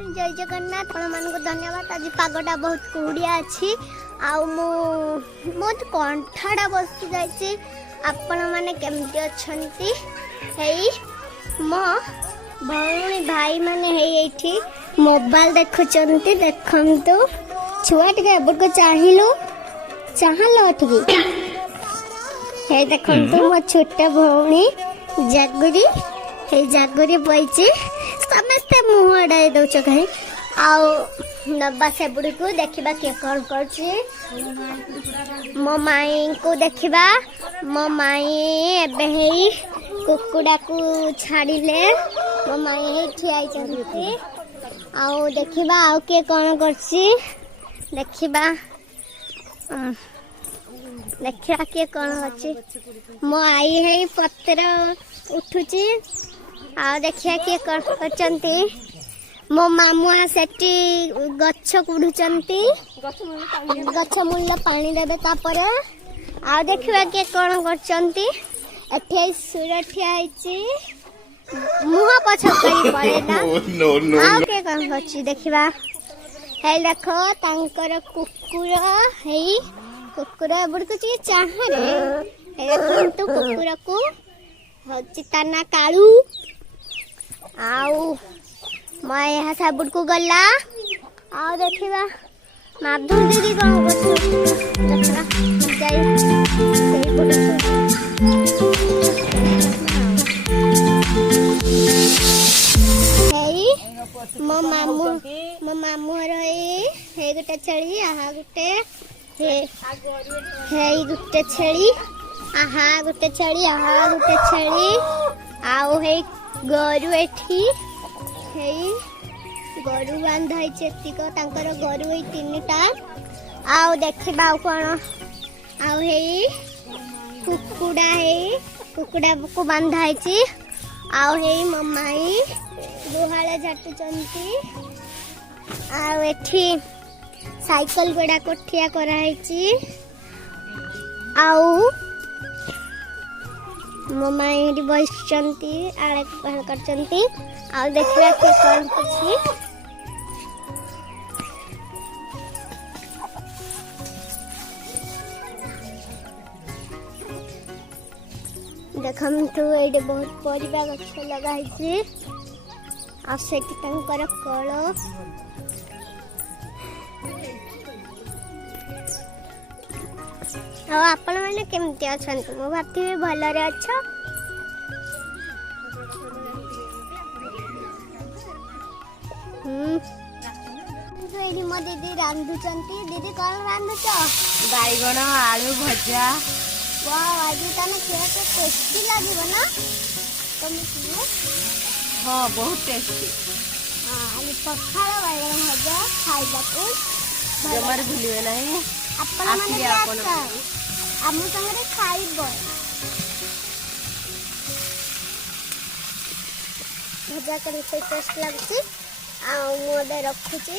नमस्कार जय जगन्नाथ आपको धन्यवाद। आज पागटा बहुत कुहुड़िया अच्छी बहुत कंठाड़ा बस जाइए। आपण मैंने केमती अच्छा मो भौणी भाई मैंने ये मोबाइल देखुंट देखु छुआ टे को चाहिलु चाहलो हे देखु मो छोट भौणी जागुरी हे जागुरी बइची समस्ते मुँह अड़ाई दौच कहीं नबा सेबुड़ी को देखा किए कौन कर मो माई को देखा मो माई एबे कुकुड़ा को छाड़िले मो माई ठिया देखा आउ किए कौन कर देखा देखा किए कौन कर मो आई है पत्र उठुची देखिए किए कर मो मामुआ सेठी गछ कुड़ुचंती गछ मूल्य पानी देबे तापर आ देखिबा के कोन करचंती एठी सुर ठिया हिची मुहा पछ करी पड़ेला आ के कोन करची देखिबा हे देखो तांकर कुकुर हेई कुकुर बुड़को ची चाहरे हे देखंतु कुकुर को होची ताना काळू आउ मैं यहाँ साबुड़ को गला आओ देखिबा माधुर दीदी कौन मो मामू हे गोटे छेली आहा गोटे हे गोटे छेली आहा गोटे छेली आहा गोटे छेली आओ हे गरु एठी गरु बांधाई एतिक गरु ये 3टा आउ देखा कौन कुकुड़ा को बांधाई आउ मो माई गुहाल झाटुचंती आठी साइकल गुड़ा कोठिया कराई आउ मो माई बसचंती आड़े करचंती आ देखला के कौन कुछ देखम तो ये बहुत परिबा गछ लगाई आ सेठी तांकर कळ आपण मैंने केमती अच्छा मो भाती भलरे अच्छा मो दीदी रांधुचंती दीदी कौन रांधुच बैगण आलू भजा आज ताने खेला तो टेस्टी लगे ना तुम हाँ बहुत टेस्टी हाँ पखाड़ बैगण भजा खाइबा को जमार भूलिबे नहीं आपण माने आम संगे खाइब भजा कर टेस्ट लगुच मुझे रखुची